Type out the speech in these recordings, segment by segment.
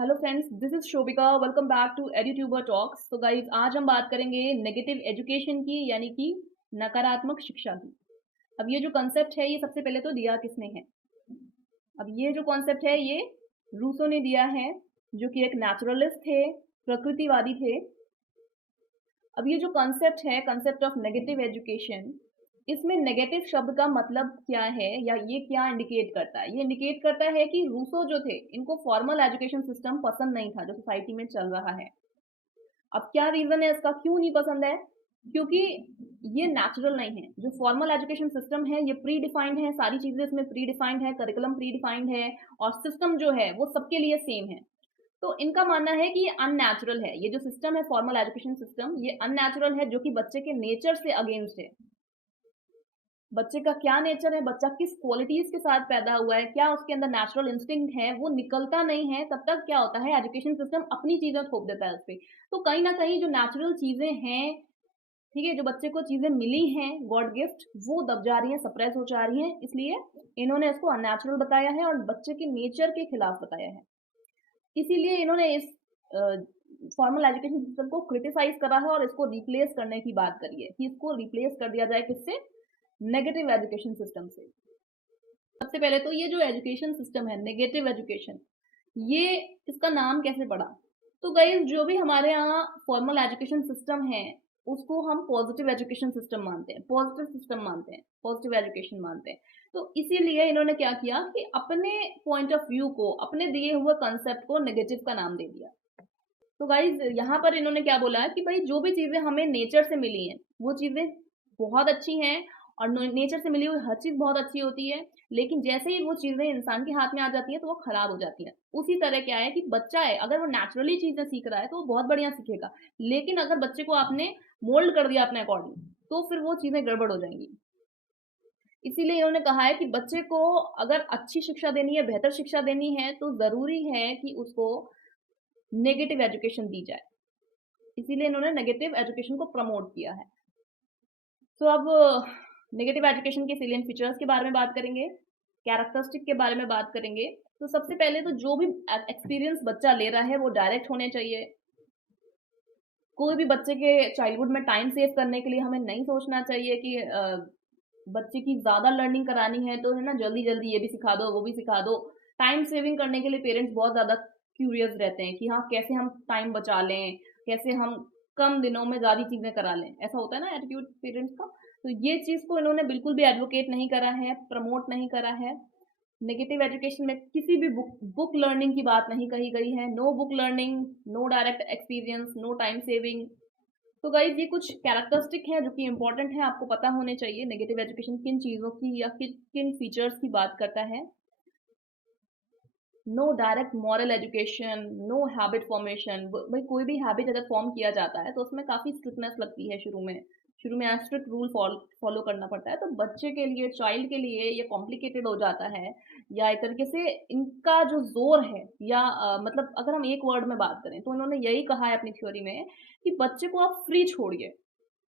Hello friends, this is Shobhika. Welcome back to एड्यूट्यूबर talks. तो guys, आज हम बात करेंगे नेगेटिव एजुकेशन की, यानी कि नकारात्मक शिक्षा की। अब ये जो कॉन्सेप्ट है, ये सबसे पहले तो दिया किसने है? अब ये जो कॉन्सेप्ट है, ये रूसो ने दिया है, जो कि एक नेचुरलिस्ट थे, प्रकृतिवादी थे। अब ये जो कॉन्सेप्ट है, कॉन्सेप्ट ऑफ नेगेटिव एजुकेशन, इसमें नेगेटिव शब्द का मतलब क्या है या ये क्या इंडिकेट करता है? ये इंडिकेट करता है कि रूसो जो थे, इनको फॉर्मल एजुकेशन सिस्टम पसंद नहीं था जो सोसाइटी में चल रहा है। अब क्या रीजन है इसका, क्यों नहीं पसंद है? क्योंकि ये नेचुरल नहीं है। जो फॉर्मल एजुकेशन सिस्टम है, ये प्री डिफाइंड है, सारी चीजें इसमें प्री डिफाइंड है, करिकुलम प्री डिफाइंड है, और सिस्टम जो है वो सबके लिए सेम है। तो इनका मानना है कि ये अननेचुरल है। ये जो सिस्टम है, फॉर्मल एजुकेशन सिस्टम, ये अननेचुरल है, जो कि बच्चे के नेचर से अगेंस्ट है। बच्चे का क्या नेचर है, बच्चा किस क्वालिटीज के साथ पैदा हुआ है, क्या उसके अंदर नेचुरल इंस्टिंक्ट है, वो निकलता नहीं है, तब तक क्या होता है, एजुकेशन सिस्टम अपनी चीजें थोप देता है उस पर। तो कहीं ना कहीं जो नेचुरल चीजें हैं, ठीक है, जो बच्चे को चीजें मिली हैं गॉड गिफ्ट, वो दब जा रही हैं, सप्रेस हो जा रही हैं। इसलिए इन्होंने इसको अननेचुरल बताया है और बच्चे के नेचर के खिलाफ बताया है। इसीलिए इन्होंने इस फॉर्मल एजुकेशन सिस्टम को क्रिटिसाइज करा है और इसको रिप्लेस करने की बात करी है कि इसको रिप्लेस कर दिया जाए किससे? नेगेटिव एजुकेशन सिस्टम से। सबसे पहले तो ये जो एजुकेशन सिस्टम है, नेगेटिव एजुकेशन, ये इसका नाम कैसे पड़ा? तो गाइस, जो भी हमारे यहाँ फॉर्मल एजुकेशन सिस्टम है, उसको हम पॉजिटिव एजुकेशन सिस्टम मानते हैं, पॉजिटिव सिस्टम मानते हैं, पॉजिटिव एजुकेशन मानते हैं। तो इसीलिए इन्होंने क्या किया कि अपने पॉइंट ऑफ व्यू को, अपने दिए हुए कंसेप्ट को नेगेटिव का नाम दे दिया। तो गाइज, यहाँ पर इन्होंने क्या बोला है कि भाई, जो भी चीजें हमें नेचर से मिली हैं, वो चीजें बहुत अच्छी हैं, और नेचर से मिली हुई हर चीज बहुत अच्छी होती है। लेकिन जैसे ही वो चीजें इंसान के हाथ में आ जाती हैं, तो वो खराब हो जाती हैं। उसी तरह क्या है कि बच्चा है, अगर वो नेचुरली चीजें सीख रहा है तो वो बहुत बढ़िया सीखेगा। लेकिन अगर बच्चे को आपने मोल्ड कर दिया अपने अकॉर्डिंग, तो फिर वो चीजें गड़बड़ हो जाएंगी। इसीलिए इन्होंने कहा है कि बच्चे को अगर अच्छी शिक्षा देनी है, बेहतर शिक्षा देनी है, तो जरूरी है कि उसको नेगेटिव एजुकेशन दी जाए। इसीलिए इन्होंने नेगेटिव एजुकेशन को प्रमोट किया है। तो अब नेगेटिव एजुकेशन के सिलियन फीचर्स के बारे में बात करेंगे, कैरेक्टरिस्टिक के बारे में बात करेंगे। तो सबसे पहले तो जो भी एक्सपीरियंस बच्चा ले रहा है, वो डायरेक्ट होने चाहिए। कोई भी बच्चे के चाइल्डहुड में टाइम सेव करने के लिए हमें नहीं सोचना चाहिए कि बच्चे की ज़्यादा लर्निंग करानी है तो है ना, जल्दी जल्दी ये भी सिखा दो, वो भी सिखा दो। टाइम सेविंग करने के लिए पेरेंट्स बहुत ज़्यादा क्यूरियस रहते हैं कि हाँ, कैसे हम टाइम बचा लें, कैसे हम कम दिनों में ज़्यादा चीज़ें करा लें। ऐसा होता है ना एटीट्यूड पेरेंट्स का। तो ये चीज़ को इन्होंने बिल्कुल भी एडवोकेट नहीं करा है, प्रमोट नहीं करा है। नेगेटिव एजुकेशन में किसी भी बुक लर्निंग की बात नहीं कही गई है। No book learning, no direct experience, no time saving. तो गाइज, ये कुछ कैरेक्टरिस्टिक हैं जो कि इंपॉर्टेंट है, आपको पता होने चाहिए। नेगेटिव एजुकेशन किन चीज़ों की या किन फीचर्स की बात करता है। No direct moral education, no habit formation. भाई, कोई भी हैबिट अगर फॉर्म किया जाता है तो उसमें काफ़ी स्ट्रिक्टनेस लगती है शुरू में स्ट्रिक्ट रूल फॉलो करना पड़ता है। तो बच्चे के लिए, चाइल्ड के लिए ये कॉम्प्लिकेटेड हो जाता है, या एक तरीके से इनका जो जोर है, या मतलब अगर हम एक वर्ड में बात करें तो इन्होंने यही कहा है अपनी थ्योरी में कि बच्चे को आप फ्री छोड़िए,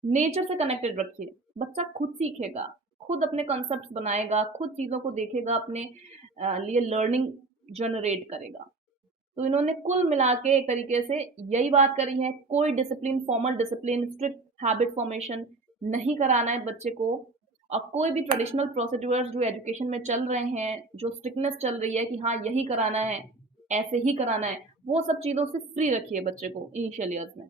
नेचर से कनेक्टेड रखिए। बच्चा खुद सीखेगा, खुद अपने कॉन्सेप्ट्स बनाएगा, खुद चीज़ों को देखेगा, अपने लिए लर्निंग जनरेट करेगा। तो इन्होंने कुल मिला के एक तरीके से यही बात करी है, कोई discipline, formal discipline, strict habit formation नहीं कराना है बच्चे को। और कोई भी ट्रेडिशनल प्रोसीड्यूर्स जो एजुकेशन में चल रहे हैं, जो स्ट्रिक्टनेस चल रही है कि हाँ, यही कराना है, ऐसे ही कराना है, वो सब चीज़ों से फ्री रखिए बच्चे को इनिशियल ईयर्स में।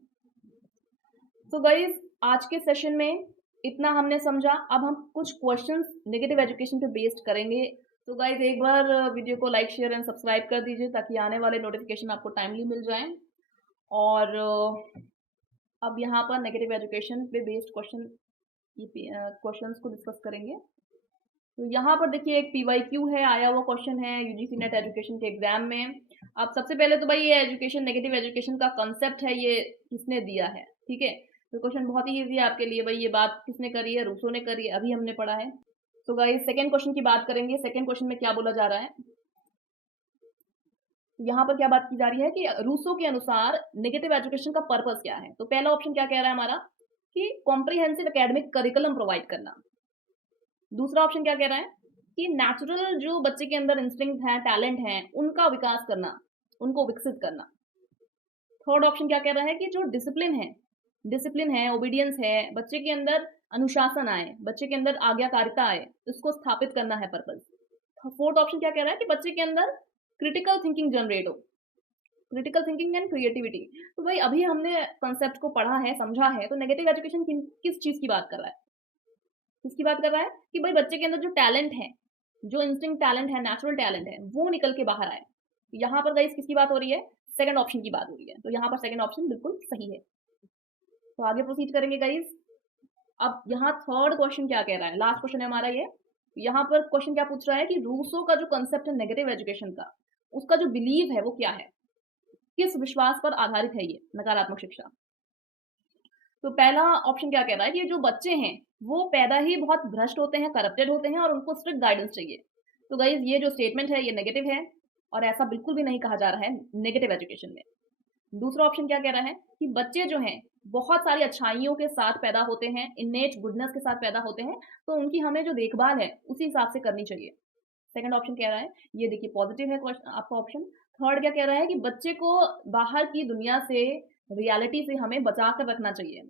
तो गाइज, आज के सेशन में इतना हमने समझा। अब हम कुछ क्वेश्चंस नेगेटिव एजुकेशन पे बेस्ड करेंगे। तो गाइज, एक बार वीडियो को लाइक, शेयर एंड सब्सक्राइब कर दीजिए, ताकि आने वाले नोटिफिकेशन आपको टाइमली मिल जाएं। और अब यहाँ पर नेगेटिव एजुकेशन पे बेस्ड क्वेश्चंस को डिस्कस करेंगे। तो यहाँ पर देखिए, एक PYQ है, आया हुआ क्वेश्चन है UGC नेट एजुकेशन के एग्जाम में। अब सबसे पहले तो भाई, ये एजुकेशन, नेगेटिव एजुकेशन का कंसेप्ट है, ये किसने दिया है? ठीक है, तो क्वेश्चन बहुत ही ईजी है आपके लिए। भाई, ये बात किसने करी है? रूसो ने करी है, अभी हमने पढ़ा है। तो गाइस, सेकंड क्वेश्चन की बात करेंगे। सेकंड क्वेश्चन में क्या बोला जा रहा है? यहाँ पर क्या बात की जा रही है कि रूसो के अनुसार नेगेटिव एजुकेशन का पर्पस क्या है? तो पहला ऑप्शन क्या कह रहा है हमारा, कि कॉम्प्रिहेंसिव एकेडमिक करिकुलम प्रोवाइड करना। दूसरा ऑप्शन क्या कह रहा है कि नेचुरल जो बच्चे के अंदर इंस्टिंक्ट है, टैलेंट है, उनका विकास करना। उनको विकसित करना। थर्ड ऑप्शन क्या कह रहा है कि जो डिसिप्लिन है, ओबीडियंस है, बच्चे के अंदर अनुशासन आए, बच्चे के अंदर आज्ञाकारिता आए, इसको स्थापित करना है पर्पस। फोर्थ ऑप्शन क्या कह रहा है कि बच्चे के अंदर क्रिटिकल थिंकिंग जनरेट हो, क्रिटिकल थिंकिंग एंड क्रिएटिविटी। तो भाई अभी हमने कंसेप्ट को पढ़ा है, समझा है, तो नेगेटिव एजुकेशन किस चीज की बात कर रहा है? किसकी बात कर रहा है कि भाई बच्चे के अंदर जो टैलेंट है, जो इंस्टिंक्ट टैलेंट है, नेचुरल टैलेंट है, वो निकल के बाहर आए। यहाँ पर गाइस किसकी बात हो रही है? सेकंड ऑप्शन की बात हो रही है। तो यहाँ पर सेकंड ऑप्शन बिल्कुल सही है। तो आगे प्रोसीड करेंगे गाइस। अब यहाँ थर्ड क्वेश्चन क्या कह रहा है, लास्ट क्वेश्चन है हमारा ये। यहाँ पर क्वेश्चन क्या पूछ रहा है कि रूसो का जो कंसेप्ट है नेगेटिव एजुकेशन का, उसका जो बिलीव है वो क्या है, किस विश्वास पर आधारित है ये नकारात्मक शिक्षा? तो पहला ऑप्शन क्या कह रहा है कि जो बच्चे हैं वो पैदा ही बहुत भ्रष्ट होते हैं, करप्टेड होते हैं और उनको स्ट्रिक्ट गाइडेंस चाहिए। तो गाइज ये जो स्टेटमेंट है ये नेगेटिव है और ऐसा बिल्कुल भी नहीं कहा जा रहा है नेगेटिव एजुकेशन में। दूसरा ऑप्शन क्या कह रहा है कि बच्चे जो हैं बहुत सारी अच्छाइयों के साथ पैदा होते हैं, इन्नेट गुडनेस के साथ पैदा होते हैं, तो उनकी हमें जो देखभाल है उसी हिसाब से करनी चाहिए। सेकंड ऑप्शन कह रहा है, ये देखिए पॉजिटिव है आपका ऑप्शन। थर्ड क्या कह रहा है कि बच्चे को बाहर की दुनिया से, रियलिटी से हमें बचा कर रखना चाहिए।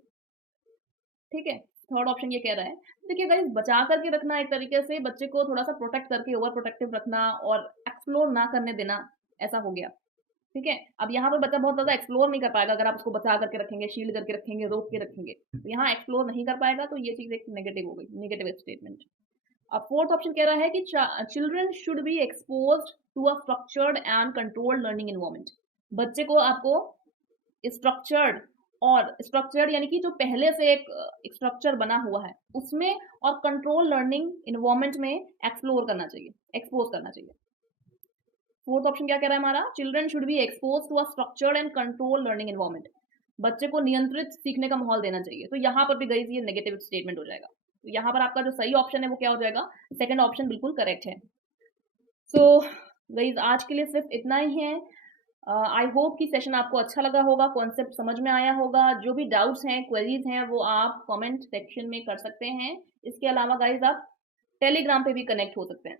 ठीक है, थर्ड ऑप्शन ये कह रहा है। देखिए गाइस, बचा करके रखना एक तरीके से बच्चे को थोड़ा सा प्रोटेक्ट करके ओवर प्रोटेक्टिव रखना और एक्सप्लोर ना करने देना, ऐसा हो गया। ठीक है, अब यहाँ पर बच्चा बहुत ज्यादा एक्सप्लोर नहीं कर पाएगा अगर आप उसको बचा करके रखेंगे, शील्ड करके रखेंगे, रोक के रखेंगे, तो यहाँ एक्सप्लोर नहीं कर पाएगा। तो ये चीज एक नेगेटिव हो गई, नेगेटिव स्टेटमेंट। अब फोर्थ ऑप्शन कह रहा है कि children should be exposed to a structured and controlled learning environment. बच्चे को आपको स्ट्रक्चर्ड, और स्ट्रक्चर्ड यानी कि जो पहले से एक स्ट्रक्चर बना हुआ है उसमें, और कंट्रोल लर्निंग इन्वायरमेंट में एक्सप्लोर करना चाहिए, एक्सपोज करना चाहिए। फोर्थ ऑप्शन क्या कह रहा है हमारा? Children should be expose to a structured and control learning environment. बच्चे को नियंत्रित सीखने का माहौल देना चाहिए। तो यहाँ पर भी गई ये नेगेटिव स्टेटमेंट हो जाएगा। तो यहाँ पर आपका जो सही ऑप्शन है वो क्या हो जाएगा? सेकंड ऑप्शन बिल्कुल करेक्ट है। सो गाइस आज के लिए सिर्फ इतना ही है। आई होप कि सेशन आपको अच्छा लगा होगा, कॉन्सेप्ट समझ में आया होगा। जो भी डाउट्स हैं, क्वेरीज हैं, वो आप कमेंट सेक्शन में कर सकते हैं। इसके अलावा गाइज आप टेलीग्राम पे भी कनेक्ट हो सकते हैं।